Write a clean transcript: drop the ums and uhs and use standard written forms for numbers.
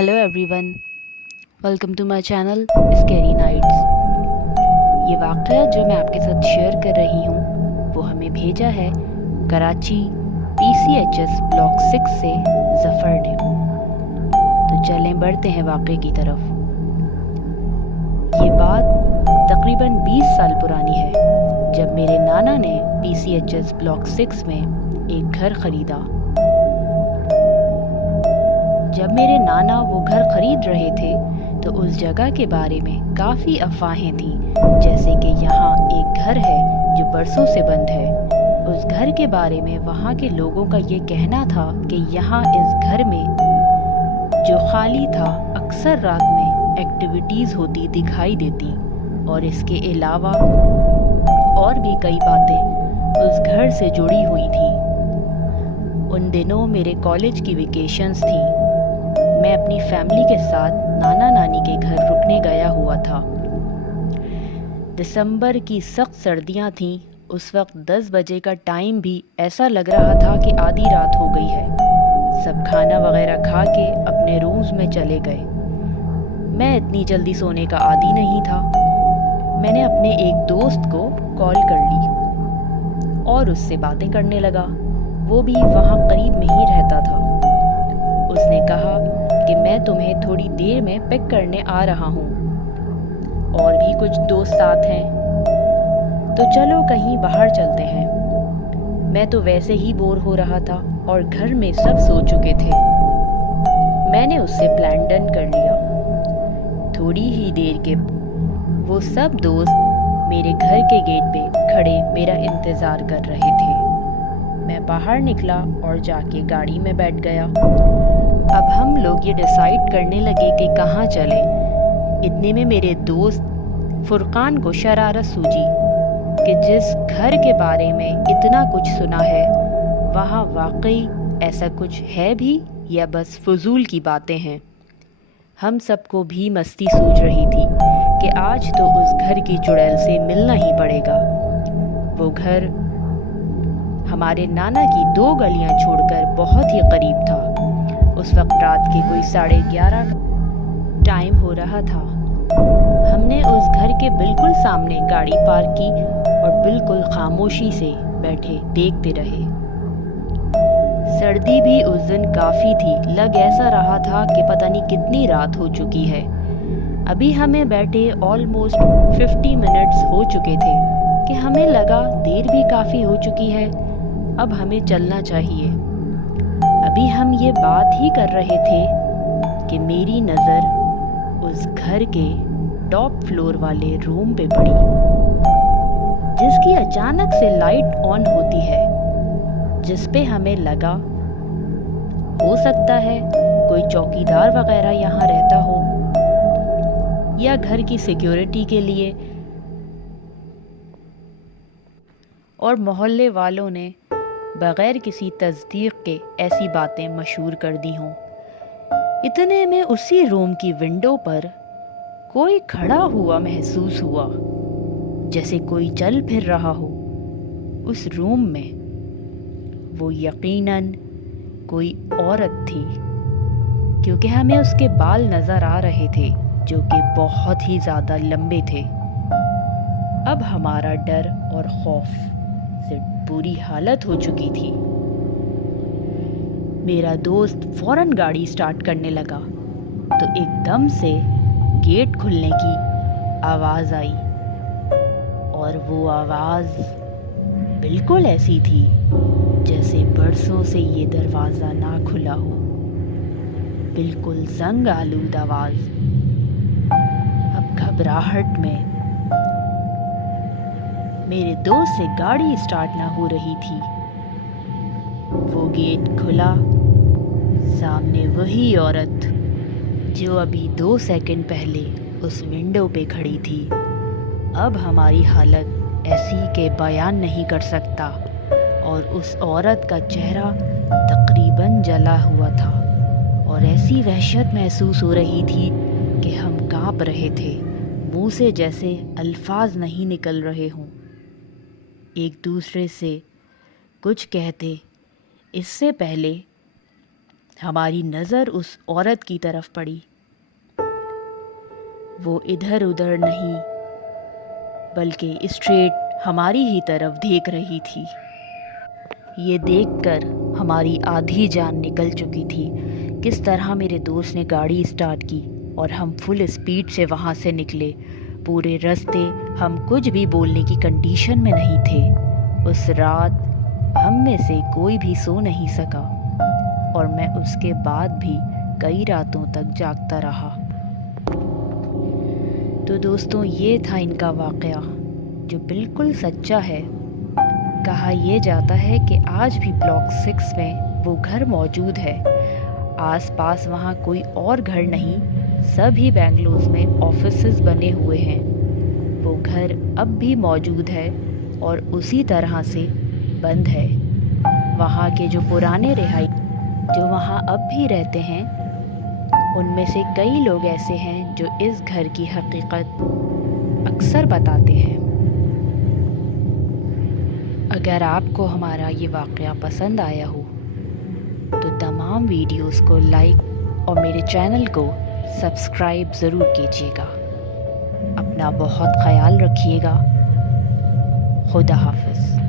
Hello everyone, welcome to my channel scary nights. ये वाक़या जो मैं आपके साथ शेयर कर रही हूँ वो हमें भेजा है कराची PCHS ब्लॉक 6 से ज़फ़र ने। तो चलें बढ़ते हैं वाक़े की तरफ। ये बात तकरीबन 20 साल पुरानी है, जब मेरे नाना ने PCHS ब्लॉक 6 में एक घर ख़रीदा। जब मेरे नाना वो घर खरीद रहे थे तो उस जगह के बारे में काफ़ी अफवाहें थीं, जैसे कि यहाँ एक घर है जो बरसों से बंद है। उस घर के बारे में वहाँ के लोगों का ये कहना था कि यहाँ इस घर में जो खाली था अक्सर रात में एक्टिविटीज़ होती दिखाई देती, और इसके अलावा और भी कई बातें उस घर से जुड़ी हुई थी। उन दिनों मेरे कॉलेज की वेकेशंस थी। मैं अपनी फैमिली के साथ नाना नानी के घर रुकने गया हुआ था। दिसंबर की सख्त सर्दियां थीं। उस वक्त 10 बजे का टाइम भी ऐसा लग रहा था कि आधी रात हो गई है। सब खाना वगैरह खा के अपने रूम्स में चले गए। मैं इतनी जल्दी सोने का आदी नहीं था। मैंने अपने एक दोस्त को कॉल कर ली और उससे बातें करने लगा। वो भी वहाँ करीब में ही रहता था। उसने कहा कि मैं तुम्हें थोड़ी देर में पिक करने आ रहा हूँ, और भी कुछ दोस्त साथ हैं, तो चलो कहीं बाहर चलते हैं। मैं तो वैसे ही बोर हो रहा था और घर में सब सो चुके थे। मैंने उससे प्लान डन कर लिया। थोड़ी ही देर के वो सब दोस्त मेरे घर के गेट पे खड़े मेरा इंतज़ार कर रहे थे। मैं बाहर निकला और जाके गाड़ी में बैठ गया। अब हम लोग ये डिसाइड करने लगे कि कहाँ चलें। इतने में मेरे दोस्त फुरकान को शरारत सूझी कि जिस घर के बारे में इतना कुछ सुना है, वहाँ वाकई ऐसा कुछ है भी या बस फजूल की बातें हैं। हम सबको भी मस्ती सूझ रही थी कि आज तो उस घर की चुड़ैल से मिलना ही पड़ेगा। वो घर हमारे नाना की 2 गलियां छोड़कर बहुत ही करीब था। उस वक्त रात के कोई 11:30 टाइम हो रहा था। हमने उस घर के बिल्कुल सामने गाड़ी पार्क की और बिल्कुल खामोशी से बैठे देखते रहे। सर्दी भी उस दिन काफ़ी थी। लग ऐसा रहा था कि पता नहीं कितनी रात हो चुकी है। अभी हमें बैठे ऑलमोस्ट 50 मिनट्स हो चुके थे कि हमें लगा देर भी काफ़ी हो चुकी है, अब हमें चलना चाहिए। अभी हम ये बात ही कर रहे थे कि मेरी नज़र उस घर के टॉप फ्लोर वाले रूम पे पड़ी, जिसकी अचानक से लाइट ऑन होती है, जिस पे हमें लगा हो सकता है कोई चौकीदार वगैरह यहाँ रहता हो या घर की सिक्योरिटी के लिए, और मोहल्ले वालों ने बग़ैर किसी तस्दीक के ऐसी बातें मशहूर कर दी हों। इतने में उसी रूम की विंडो पर कोई खड़ा हुआ महसूस हुआ, जैसे कोई चल फिर रहा हो उस रूम में। वो यकीनन कोई औरत थी, क्योंकि हमें उसके बाल नज़र आ रहे थे जो कि बहुत ही ज़्यादा लंबे थे। अब हमारा डर और खौफ से बुरी हालत हो चुकी थी। मेरा दोस्त फौरन गाड़ी स्टार्ट करने लगा तो एकदम से गेट खुलने की आवाज़ आई, और वो आवाज़ बिल्कुल ऐसी थी जैसे बरसों से ये दरवाज़ा ना खुला हो। बिल्कुल जंग आलूद आवाज़। अब घबराहट में मेरे दोस्त से गाड़ी स्टार्ट ना हो रही थी। वो गेट खुला, सामने वही औरत जो अभी 2 सेकंड पहले उस विंडो पे खड़ी थी। अब हमारी हालत ऐसी कि बयान नहीं कर सकता, और उस औरत का चेहरा तकरीबन जला हुआ था, और ऐसी वहशत महसूस हो रही थी कि हम कांप रहे थे। मुंह से जैसे अल्फाज नहीं निकल रहे हों। एक दूसरे से कुछ कहते इससे पहले हमारी नज़र उस औरत की तरफ पड़ी। वो इधर उधर नहीं बल्कि स्ट्रेट हमारी ही तरफ देख रही थी। ये देखकर हमारी आधी जान निकल चुकी थी। किस तरह मेरे दोस्त ने गाड़ी स्टार्ट की और हम फुल स्पीड से वहाँ से निकले। पूरे रास्ते हम कुछ भी बोलने की कंडीशन में नहीं थे। उस रात हम में से कोई भी सो नहीं सका और मैं उसके बाद भी कई रातों तक जागता रहा। तो दोस्तों, ये था इनका वाक़या जो बिल्कुल सच्चा है। कहा यह जाता है कि आज भी ब्लॉक 6 में वो घर मौजूद है। आसपास वहाँ कोई और घर नहीं, सभी बेंगलुरु में ऑफिसेज बने हुए हैं। वो घर अब भी मौजूद है और उसी तरह से बंद है। वहाँ के जो पुराने रिहाई जो वहाँ अब भी रहते हैं, उनमें से कई लोग ऐसे हैं जो इस घर की हकीकत अक्सर बताते हैं। अगर आपको हमारा ये वाक़या पसंद आया हो तो तमाम वीडियोस को लाइक और मेरे चैनल को सब्सक्राइब ज़रूर कीजिएगा। अपना बहुत ख्याल रखिएगा। खुदा हाफ़िज़।